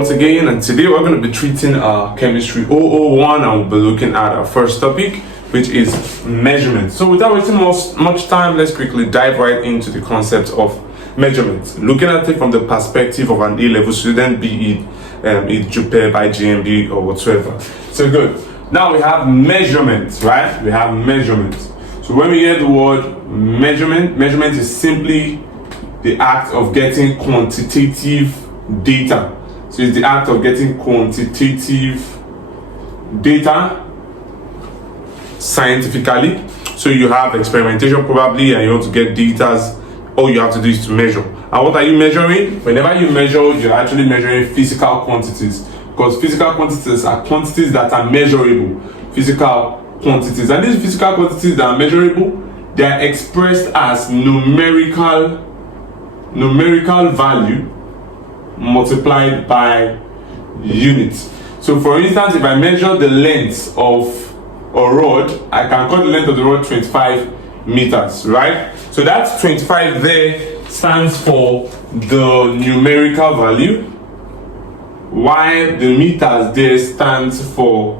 once again, and today we're going to be treating chemistry 001, and we'll be looking at our first topic, which is measurement. So without wasting much time, let's quickly dive right into the concept of measurement, looking at it from the perspective of an A-level student, be it JUPEB, IGMB, or whatsoever. So good. Now we have measurement, right? We have measurement. So when we hear the word measurement is simply the act of getting quantitative data. So it's the act of getting quantitative data scientifically. So you have experimentation probably, and you want to get data. All you have to do is to measure. And what are you measuring? Whenever you measure, you're actually measuring physical quantities, because physical quantities are quantities that are measurable. Physical quantities, and these physical quantities that are measurable, they are expressed as numerical value multiplied by units. So for instance, if I measure the length of a rod, I can call the length of the rod 25 meters, right? So that 25 there stands for the numerical value, while the meters there stands for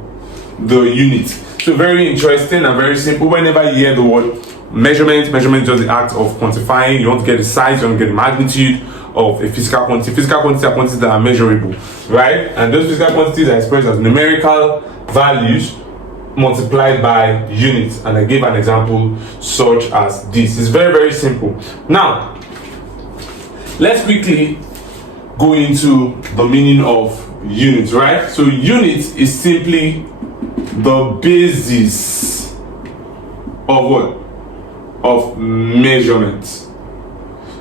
the unit. So very interesting and very simple. Whenever you hear the word measurement is just the act of quantifying. You want to get the size, you want to get the magnitude of a physical quantity. Physical quantities are quantities that are measurable, right? And those physical quantities are expressed as numerical values multiplied by units. And I gave an example such as this. It's very, very simple. Now, let's quickly go into the meaning of units, right? So units is simply the basis of what? Of measurement.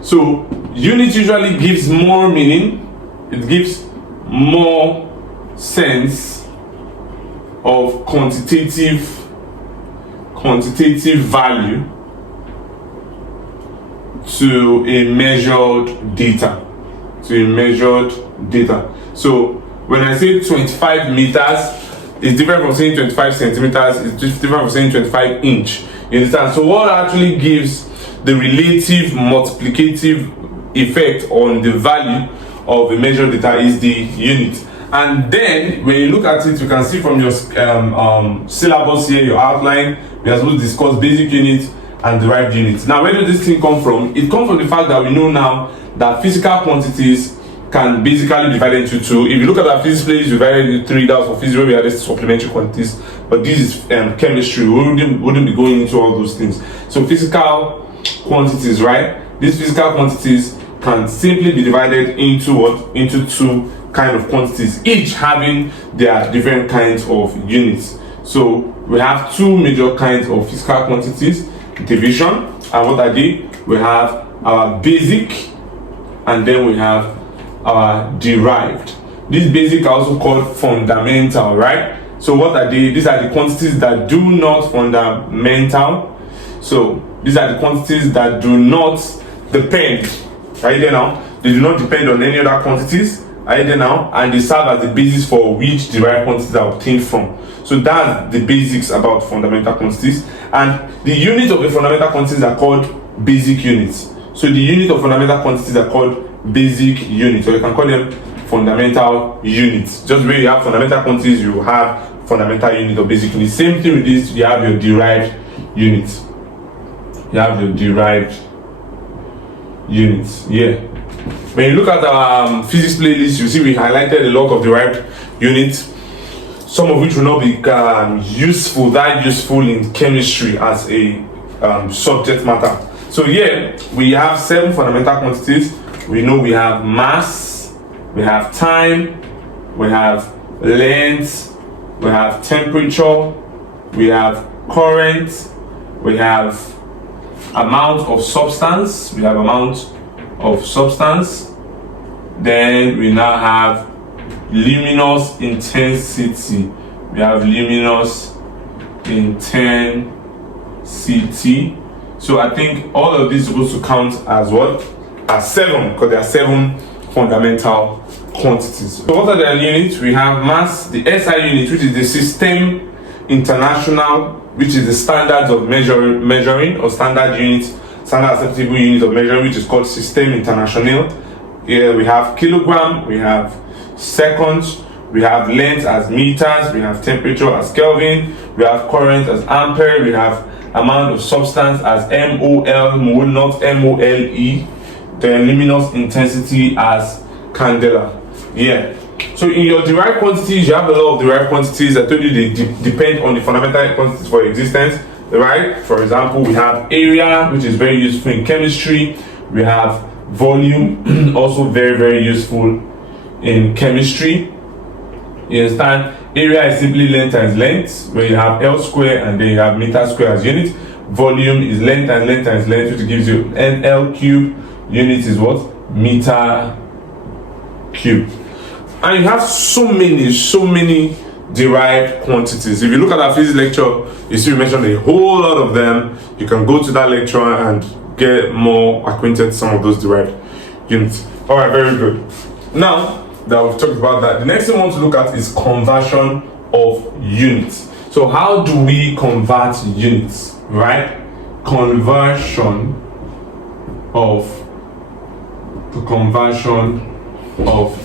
So unit usually gives more meaning, it gives more sense of quantitative value to a measured data. So when I say 25 meters, it's different from saying 25 centimeters, it's just different from saying 25 inch. You understand? So what actually gives the relative multiplicative effect on the value of a measured data is the unit. And then when you look at it, you can see from your syllabus here, your outline, we are supposed to discuss basic units and derived units. Now, where does this thing come from? It comes from the fact that we know now that physical quantities can basically be divided into two. If you look at our physics playlist, we divided into three. That was for physics, where we had this supplementary quantities, but this is chemistry. We wouldn't be going into all those things. So physical quantities, right? These physical quantities can simply be divided into what? Into two kind of quantities, each having their different kinds of units. So we have two major kinds of physical quantities: division, and what are they? We have our basic, and then we have our derived. These basic are also called fundamental, right? So what are they? These are the quantities that do not fundamental. So these are the quantities that do not depend, right there now. They do not depend on any other quantities, right there now, and they serve as the basis for which derived quantities are obtained from. So that's the basics about fundamental quantities. And the units of the fundamental quantities are called basic units. So the unit of fundamental quantities are called basic units, or you can call them fundamental units. Just where you have fundamental quantities, you have fundamental unit or basic unit. Same thing with this, you have your derived units. You have your derived units. Yeah. When you look at our physics playlist, you see we highlighted a lot of derived units, some of which will not be that useful in chemistry as a subject matter. So here we have 7 fundamental quantities. We know we have mass, we have time, we have length, we have temperature, we have current, we have amount of substance, then we now have luminous intensity. So I think all of this is supposed to count as what? As 7, because there are 7 fundamental quantities. So what are their units? We have mass, the SI unit, which is the System International, which is the standards of measuring, or standard units, standard acceptable unit of measuring, which is called System International. Here we have kilogram, we have seconds, we have length as meters, we have temperature as Kelvin, we have current as ampere, we have amount of substance as mol, not mole, then luminous intensity as candela. Yeah. So in your derived quantities, you have a lot of derived quantities. I told you they depend on the fundamental quantities for existence, right? For example, we have area, which is very useful in chemistry. We have volume, also very, very useful in chemistry. You understand? Area is simply length times length, where you have L square and then you have meter square as unit. Volume is length and length times length, which gives you L cube. Unit is what? Meter cube. And you have so many derived quantities. If you look at our physics lecture, you see we mentioned a whole lot of them. You can go to that lecture and get more acquainted with some of those derived units. All right, very good. Now that we've talked about that, the next thing I want to look at is conversion of units. So how do we convert units, right? Conversion of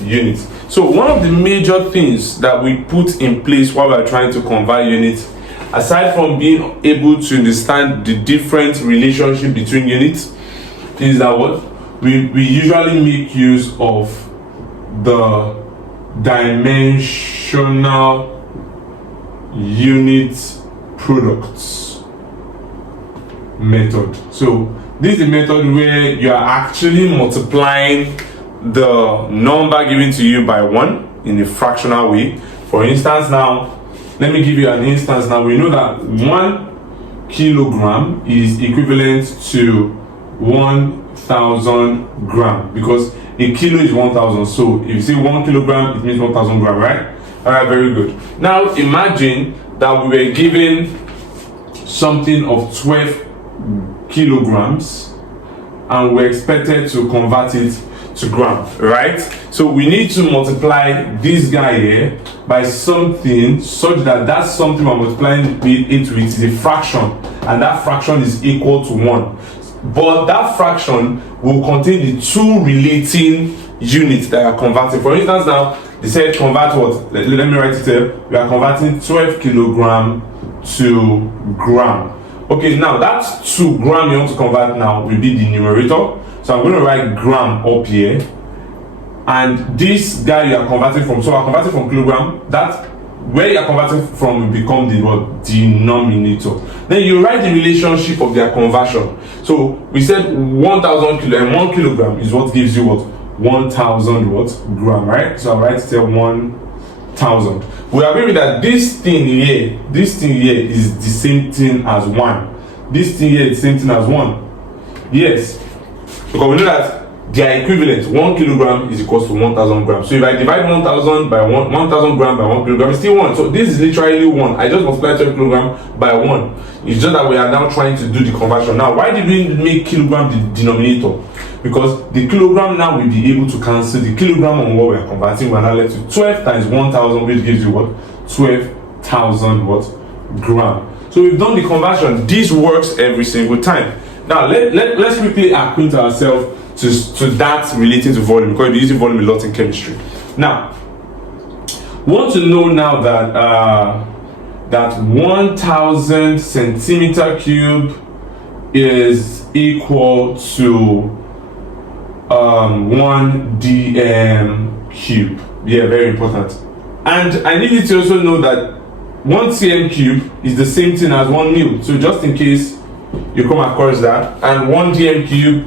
units. So one of the major things that we put in place while we're trying to convert units, aside from being able to understand the different relationship between units, is that what we usually make use of the dimensional unit products method. So this is a method where you are actually multiplying the number given to you by 1 in a fractional way. For instance, now let me give you an instance. Now we know that 1 kilogram is equivalent to 1,000 gram, because a kilo is 1,000. So if you say 1 kilogram, it means 1,000 gram, right? All right, very good. Now imagine that we were given something of 12 kilograms and we're expected to convert it to gram, right? So we need to multiply this guy here by something such that that something we're multiplying it with is a fraction, and that fraction is equal to 1. But that fraction will contain the two relating units that are converting. For instance, now they said convert what? Let me write it here. We are converting 12 kilogram to gram. Okay, now that's 2 gram you want to convert now will be the numerator. So I'm going to write gram up here. And this guy you are converting from, so I'm converting from kilogram, that where you are converting from will become the what? Denominator. Then you write the relationship of their conversion. So we said 1,000 kilo and 1 kilogram is what gives you what? 1,000 what? Gram, right? So I'll write it here 1,000. We agree with that this thing here is the same thing as 1. This thing here is the same thing as 1. Yes. Because we know that their equivalent, 1 kilogram is equal to 1,000 grams. So if I divide 1,000 by 1,000 grams by 1 kilogram, it's still 1. So this is literally 1. I just multiplied 12 kilogram by 1. It's just that we are now trying to do the conversion. Now, why did we make kilogram the denominator? Because the kilogram now will be able to cancel the kilogram on what we are converting. We are now left with 12 times 1,000, which gives you what? 12,000 what? Gram. So we've done the conversion. This works every single time. Now let's quickly acquaint ourselves to that relating to volume, because we use volume a lot in chemistry. Now, want to know now that 1,000 centimeter cube is equal to 1 dm cube. Yeah, very important. And I need you to also know that 1 cm cube is the same thing as 1 mil. So just in case you come across that, and 1 dm cube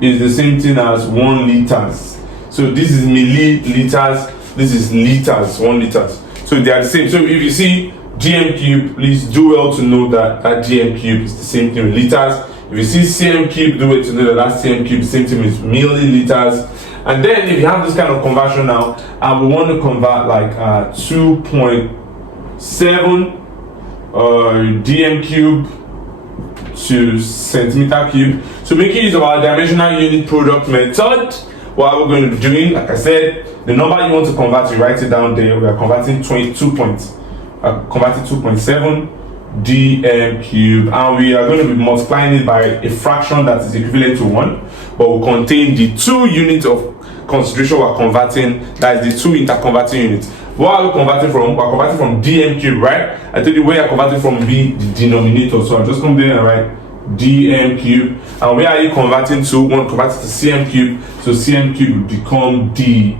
is the same thing as 1 liters. So this is milliliters, this is liters, 1 liters. So they are the same. So if you see dm cube, please do well to know that dm cube is the same thing with liters. If you see cm cube, do well to know that cm cube is the same thing with milliliters. And then if you have this kind of conversion now, I will want to convert like 2.7 dm cube to centimeter cube. So making use of our dimensional unit product method, what we're going to be doing, like I said, the number you want to convert, you write it down there. We are converting 2.7 dm cube, and we are going to be multiplying it by a fraction that is equivalent to 1, but will contain the two units of concentration we're converting, that is the two interconverting units. What are we converting from? We're converting from dm cube, right? I told you where you're converting from be the denominator, so I'm just come there and write dm cube. And where are you converting to? We want to convert it to cm cube, so cm cube will become the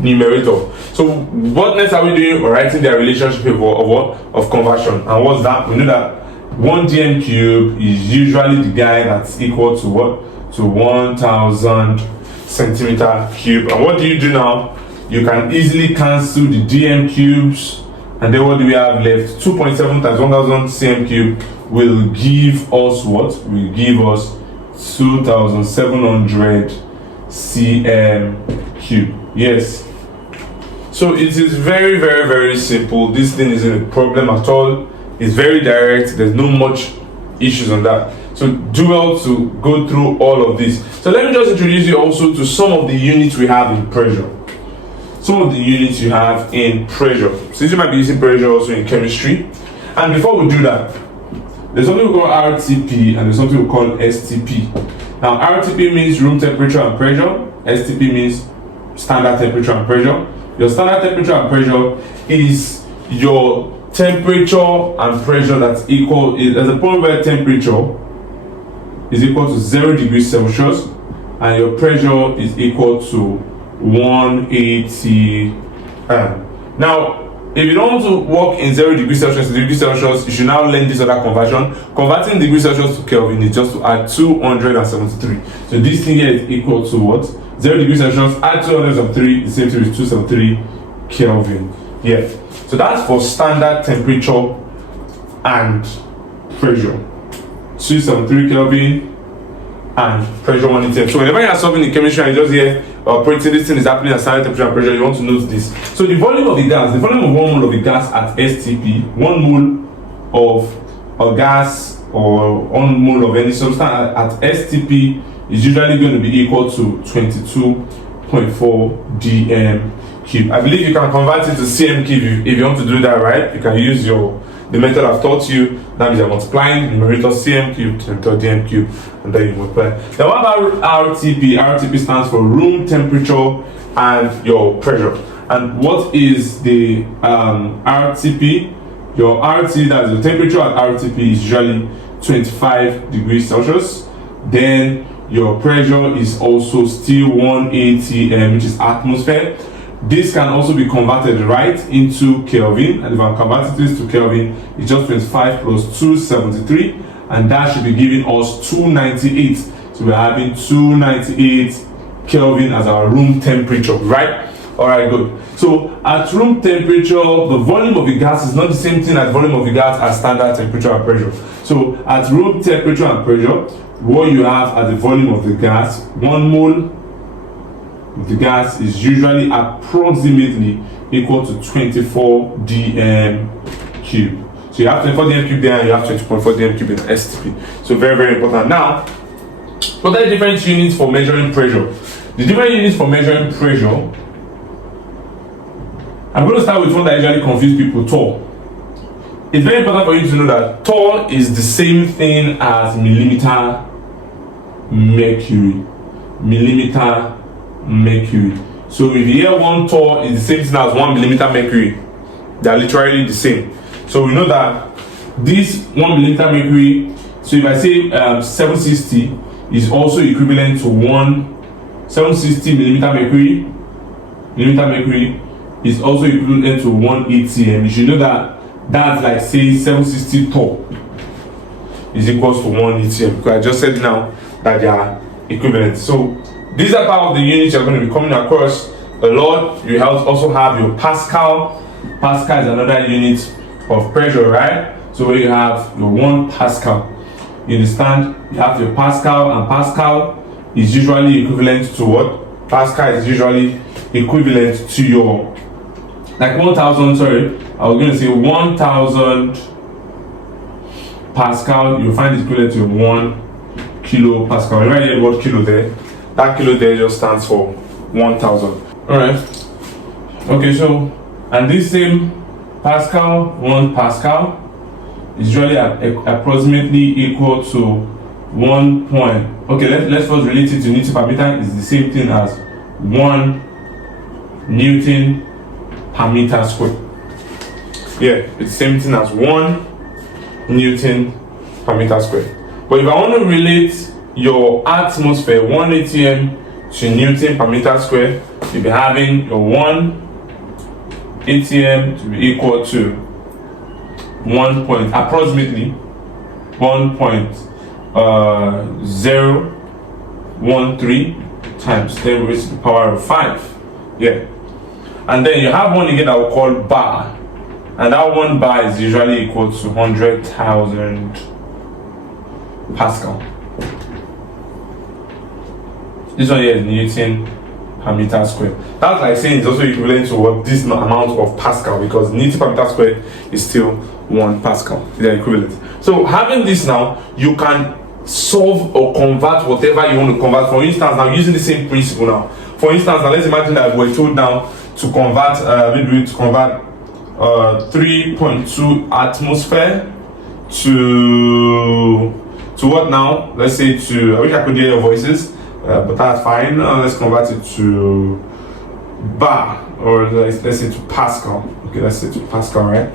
numerator. So what next are we doing? We're writing their relationship of what? Of conversion. And what's that? We know that 1 dm cube is usually the guy that's equal to what? To 1000 centimeter cube. And what do you do now? You can easily cancel the dm cubes, and then what do we have left? 2.7 times 1000 cm cube will give us what? Will give us 2700 cm cube. Yes. So it is very, very, very simple. This thing isn't a problem at all. It's very direct. There's no much issues on that. So do well to go through all of this. So let me just introduce you also to some of the units we have in pressure. Some of the units you have in pressure. Since you might be using pressure also in chemistry. And before we do that, there's something we call RTP and there's something we call STP. Now RTP means room temperature and pressure. STP means standard temperature and pressure. Your standard temperature and pressure is your temperature and pressure that's equal. There's a point where temperature is equal to 0 degrees Celsius and your pressure is equal to 180 Now if you don't want to work in 0 degrees Celsius to degrees Celsius, you should now learn this other conversion. Converting degrees Celsius to Kelvin is just to add 273. So this thing here is equal to what? 0 degrees Celsius add 273 is the same thing as 273 Kelvin. Yeah. So that's for standard temperature and pressure. 273 Kelvin and pressure 180. So whenever you are solving in chemistry and you just hear operating this thing is happening at standard temperature and pressure, you want to note this. So the volume of the gas, the volume of 1 mole of the gas at STP, 1 mole of a gas or 1 mole of any substance at STP is usually going to be equal to 22.4 dm cube. I believe you can convert it to cm cube if you want to do that, right? You can use the method I've taught you. That means you're multiplying the numerator cm cube to dm cube, and then you multiply. Now what about RTP? RTP stands for room temperature and your pressure. And what is the RTP? Your RT, that is the temperature at RTP, is usually 25 degrees Celsius. Then your pressure is also still 180 which is atmosphere. This can also be converted right into Kelvin, and if I'm converting this to Kelvin, it's just 25 plus 273, and that should be giving us 298. So we're having 298 Kelvin as our room temperature, right? All right, good. So at room temperature, the volume of the gas is not the same thing as volume of the gas as standard temperature and pressure. So at room temperature and pressure, what you have at the volume of the gas, 1 mole of the gas is usually approximately equal to 24 dm cube. So you have 24 dm cube there and you have 20.4 dm cube in STP. So very, very important. Now, what are the different units for measuring pressure? The different units for measuring pressure, I'm going to start with one that usually confuses people, torr. It's very important for you to know that torr is the same thing as millimeter mercury. Millimeter mercury. So if you hear 1 torr is the same thing as 1 millimeter mercury, they are literally the same. So we know that this 1 millimeter mercury, so if I say 760 is also equivalent to 760 millimeter mercury. Millimeter mercury is also equivalent to 1 atm. You should know that that's like say 760 torr is equals to 1 atm, because I just said now that they are equivalent. So these are part of the units you're going to be coming across a lot. You also have your Pascal. Pascal is another unit of pressure, right? So where you have your 1 Pascal, you understand? You have your Pascal, and Pascal is usually equivalent to what? Pascal is usually equivalent to your, like 1000, sorry, I was going to say 1000 Pascal, you'll find it equivalent to 1 kilo Pascal. Whenever you hear the word kilo there, that kilo there just stands for 1000. Alright. Okay, so, and this same Pascal, 1 Pascal, is usually approximately equal to 1 point. Okay, let's first relate it to Newton per meter. Is the same thing as 1 Newton per meter square. Yeah, it's the same thing as 1 Newton per meter square. But if I want to relate your atmosphere, 1 atm to Newton per meter square, you'll be having your 1 atm to be equal to 1 point, approximately 1.013 times 10 raised to the power of 5. Yeah. And then you have one again that we call bar. And that 1 bar is usually equal to 100,000 Pascal. This one here is Newton per meter square. That's like saying it's also equivalent to what this amount of Pascal, because Newton per meter square is still 1 Pascal. They're equivalent. So having this now, you can solve or convert whatever you want to convert. For instance, now using the same principle now. For instance, now let's imagine that we're told now to convert, 3.2 atmosphere to what now? Let's say to, I wish I could hear your voices, but that's fine. Let's convert it to bar, or let's say to Pascal. Okay, let's say to Pascal, right?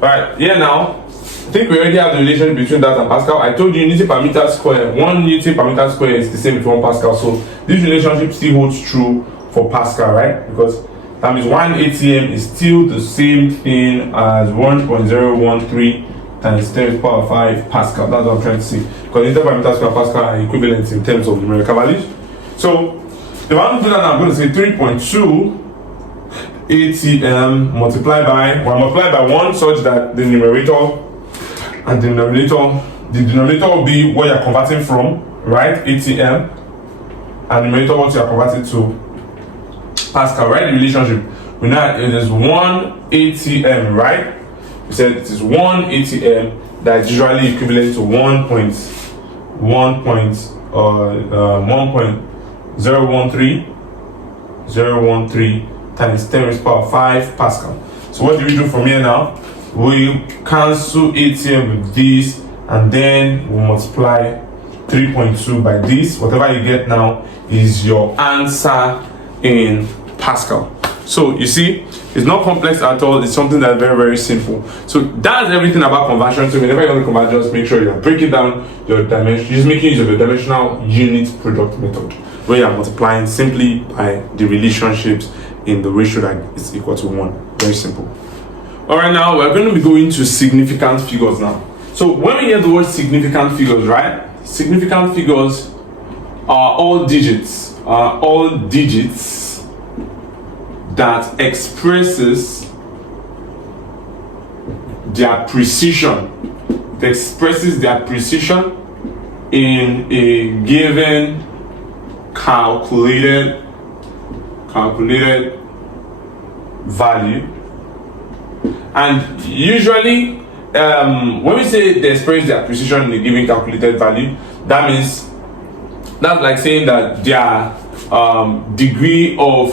Right, here now, I think we already have the relationship between that and Pascal. I told you Newton per meter square, 1 Newton per meter square is the same with 1 Pascal. So this relationship still holds true for Pascal, right? Because that means 1 atm is still the same thing as 1.013 times 10 to the power of 5 Pascal. That's what I'm trying to say. Because Newton per meter square and Pascal are equivalent in terms of numerical values. So if I want to do that now, I'm going to say 3.2 atm multiplied by 1 such that the numerator and the denominator will be what you're converting from, right? ATM, and numerator what you're converting to Pascal, right? The relationship. We know it is 1 ATM, right? We said it is 1 ATM that is usually equivalent to 1.013 times 10 raised to the power 5 Pascal. So what do we do from here now? We cancel ATM with this, and then we multiply 3.2 by this. Whatever you get now is your answer in Pascal. So you see, it's not complex at all. It's something that's very, very simple. So that's everything about conversion. So whenever you want to convert, just make sure you're breaking down your dimension, just making use of the dimensional unit product method, where you're multiplying simply by the relationships in the ratio that is equal to 1. Very simple. Alright, now we're going to be going to significant figures now. So when we hear the word significant figures, right? Significant figures are all digits that expresses their precision. It expresses their precision in a given calculated value. And usually when we say they express their precision in a given calculated value, that means that's like saying that their degree of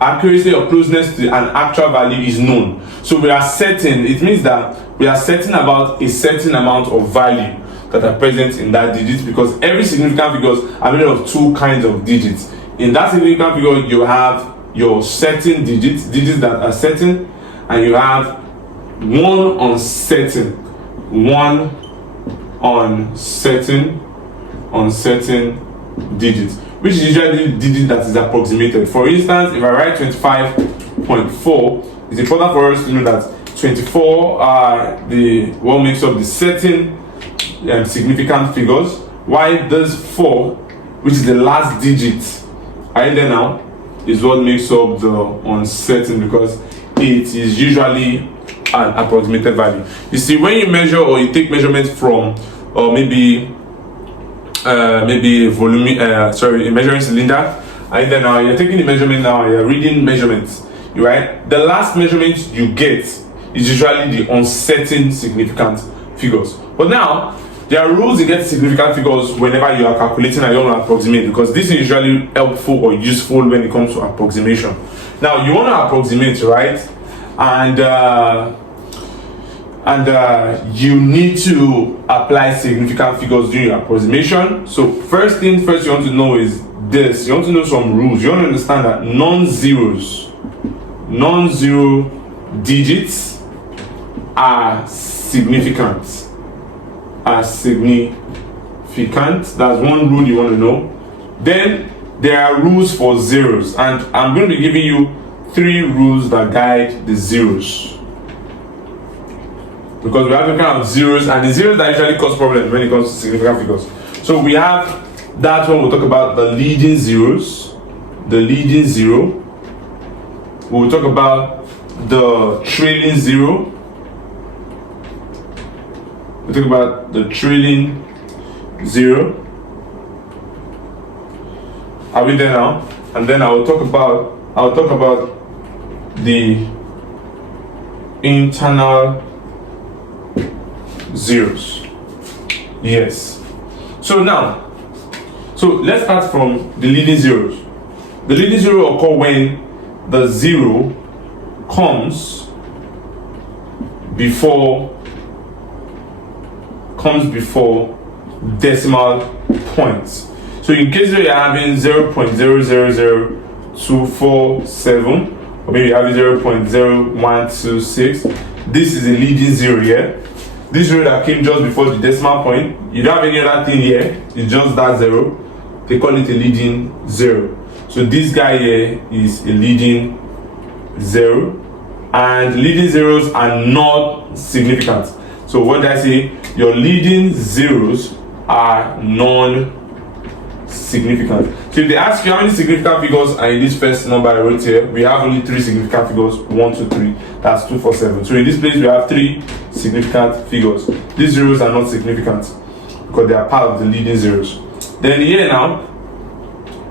accuracy or closeness to an actual value is known. So we are certain, it means that we are certain about a certain amount of value that are present in that digit, because every significant figures are made of 2 kinds of digits. In that significant figure, you have your certain digits that are certain, and you have one uncertain digits, which is usually the digit that is approximated. For instance, if I write 25.4, it's important for us to know that 24 are what makes up the certain significant figures, while this 4, which is the last digit, right there now, is what makes up the uncertain, because it is usually an approximated value. You see, when you measure or you take measurements from, or maybe a measuring cylinder, and then you're taking the measurement now, you're reading measurements, right? The last measurement you get is usually the uncertain significant figures. But now there are rules to get significant figures whenever you are calculating and you want to approximate, because this is usually helpful or useful when it comes to approximation. Now you want to approximate, right? And and you need to apply significant figures during your approximation. So first thing first you want to know is this. You want to know some rules. You want to understand that non-zero digits are significant. That's one rule you want to know. Then there are rules for zeros, and I'm going to be giving you 3 rules that guide the zeros, because we have a kind of zeros, and the zeros that usually cause problems when it comes to significant figures. So we have that one. We'll talk about the leading zeros, the leading zero. We'll talk about the trailing zero. We'll talk about the trailing zero. Are we there now? And then I'll talk about the internal zeros. Yes. So let's start from the leading zeros. The leading zero occur when the zero comes before decimal points. So in case you're having 0.000247, or maybe you're having 0.0126, this is a leading zero here. This zero that came just before the decimal point, you don't have any other thing here, it's just that zero. They call it a leading zero. So this guy here is a leading zero, and leading zeros are not significant. So what did I say? Your leading zeros are non-significant. So if they ask you how many significant figures are in this first number I wrote here, we have only 3 significant figures, 1, 2, 3. That's 2, 4, 7. So in this place we have 3 significant figures. These zeros are not significant because they are part of the leading zeros. Then here now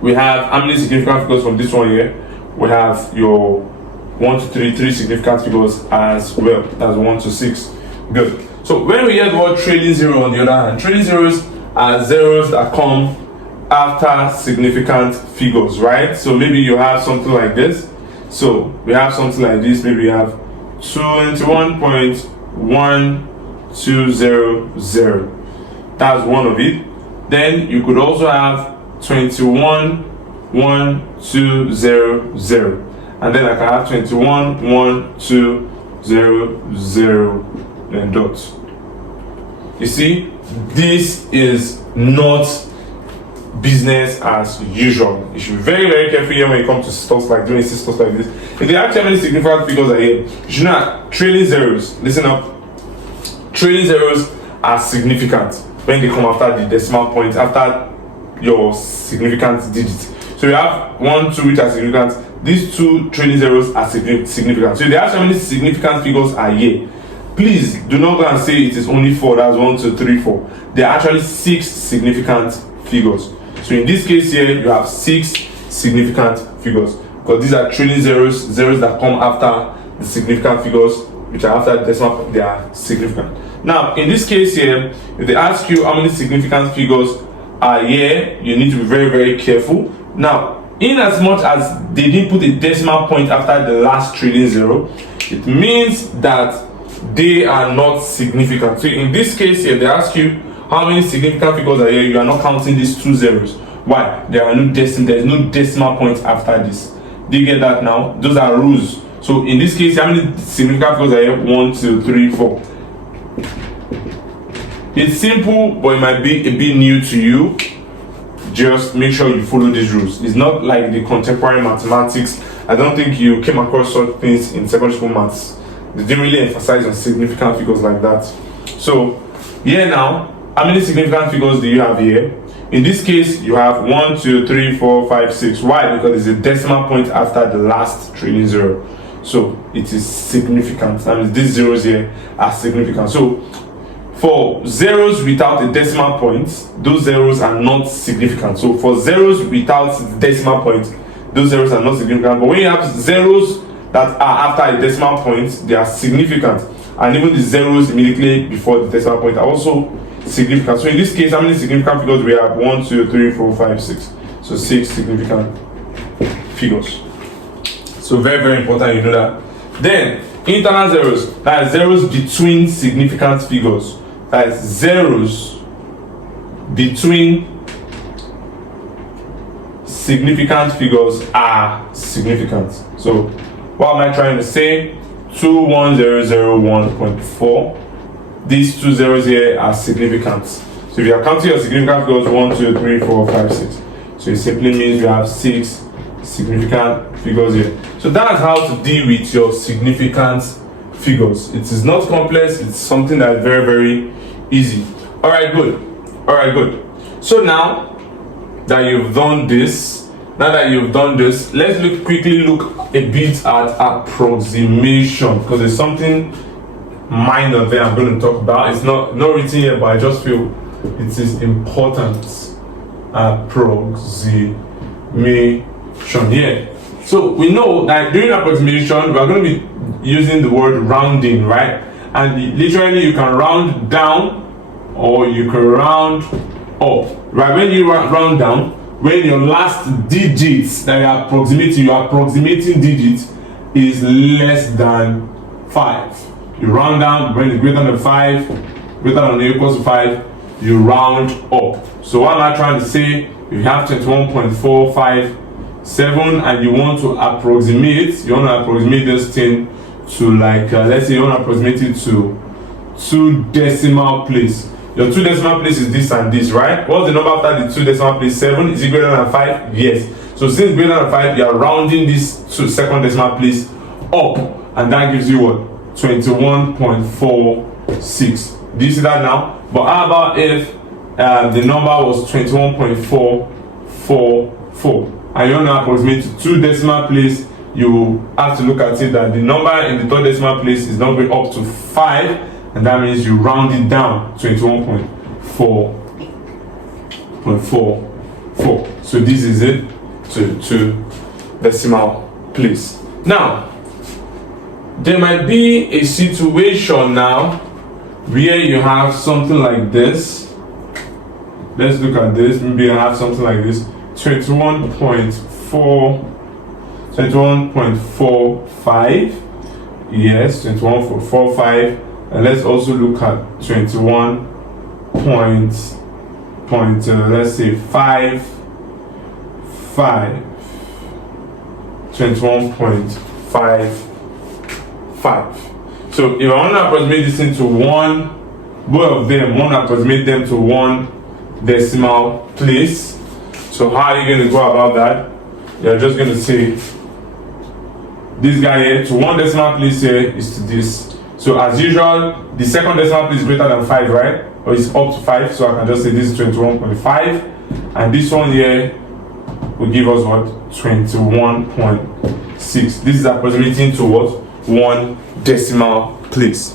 we have how many significant figures from this one here? We have your 1, 2, 3, 3 significant figures as well. That's 1 to 6. Good. So when we hear the word trailing zero, on the other hand, trailing zeros are zeros that come after significant figures, right? So maybe you have something like this. So we have something like this. Maybe you have 21.1200. That's one of it. Then you could also have 21.1200, and then I can have 21.1200 and dots. You see, this is not business as usual. You should be very, very careful here when it comes to stuff like doing stuff like this. If they actually have many significant figures are here, you should know that trailing zeros, listen up, trailing zeros are significant when they come after the decimal point, after your significant digits. So you have 1, 2 which are significant. These 2 trailing zeros are significant. So if they have so many significant figures are here, please do not go and say it is only 4. That's 1, 2, 3, 4. There are actually 6 significant figures. So in this case here, you have 6 significant figures, because these are trailing zeros, zeros that come after the significant figures, which are after the decimal point, they are significant. Now, in this case here, if they ask you how many significant figures are here, you need to be very, very careful. Now, in as much as they didn't put a decimal point after the last trailing zero, it means that they are not significant. So in this case here, they ask you how many significant figures are here, you are not counting these 2 zeros. Why? There is no decimal point after this. Do you get that now? Those are rules. So in this case, how many significant figures are here? 1, 2, 3, 4. It's simple, but it might be a bit new to you. Just make sure you follow these rules. It's not like the contemporary mathematics. I don't think you came across such things in secondary school maths. They didn't really emphasize on significant figures like that. So here now, how many significant figures do you have here? In this case, you have 1, 2, 3, 4, 5, 6. Why? Because there's a decimal point after the last trailing zero. So it is significant. That means these zeros here are significant. So for zeros without a decimal point, those zeros are not significant. So for zeros without decimal point, those zeros are not significant. But when you have zeros that are after a decimal point, they are significant. And even the zeros immediately before the decimal point are also significant. So in this case, how many significant figures do we have? 1, 2, 3, 4, 5, 6. So 6 significant figures. So very, very important you know that. Then Internal zeros, that is zeros between significant figures. That is zeros between significant figures are significant. So what am I trying to say? 21001.4. These two zeros here are significant. So if you are counting your significant figures 1, 2, 3, 4, 5, 6. So it simply means you have 6 significant figures here. So that's how to deal with your significant figures. It is not complex, it's something that is very, very easy. Alright, good. So now that you've done this, let's quickly look a bit at approximation, because there's something minor there I'm going to talk about. It's not written here, but I just feel it is important. Approximation here. So we know that during approximation we are going to be using the word rounding, right? And literally you can round down or you can round up, right? When you round down, when your last digits that you're approximating digit is less than 5. You round down when it's greater than 5, greater than or equals to 5, you round up. So what am I trying to say? If you have 21.457 and you want to approximate this thing to like, let's say you want to approximate it to 2 decimal place. Your 2 decimal place is this and this, right? What's the number after the 2 decimal place? 7. Is it greater than 5? Yes. So since greater than 5, you are rounding this to 2nd decimal place up, and that gives you what? 21.46. Do you see that now? But how about if the number was 21.444 and you want to approximate to 2 decimal place? You have to look at it that the number in the 3rd decimal place is not going up to 5, and that means you round it down 21.444. So this is it to 2 decimal place. Now there might be a situation now where you have something like this. Let's look at this. Maybe I have something like this: 21.45. Yes, 21.45. And let's also look at 21 let's say 5. 21.55. So if I want to approximate this into both of them, want to approximate them to 1 decimal place. So how are you going to go about that? You're just going to say this guy here to 1 decimal place here is to this. So as usual, the 2nd decimal place is greater than 5, right? Or it's up to 5, so I can just say this is 21.5, and this one here will give us what? 21.6. This is approximating to what? 1 decimal place.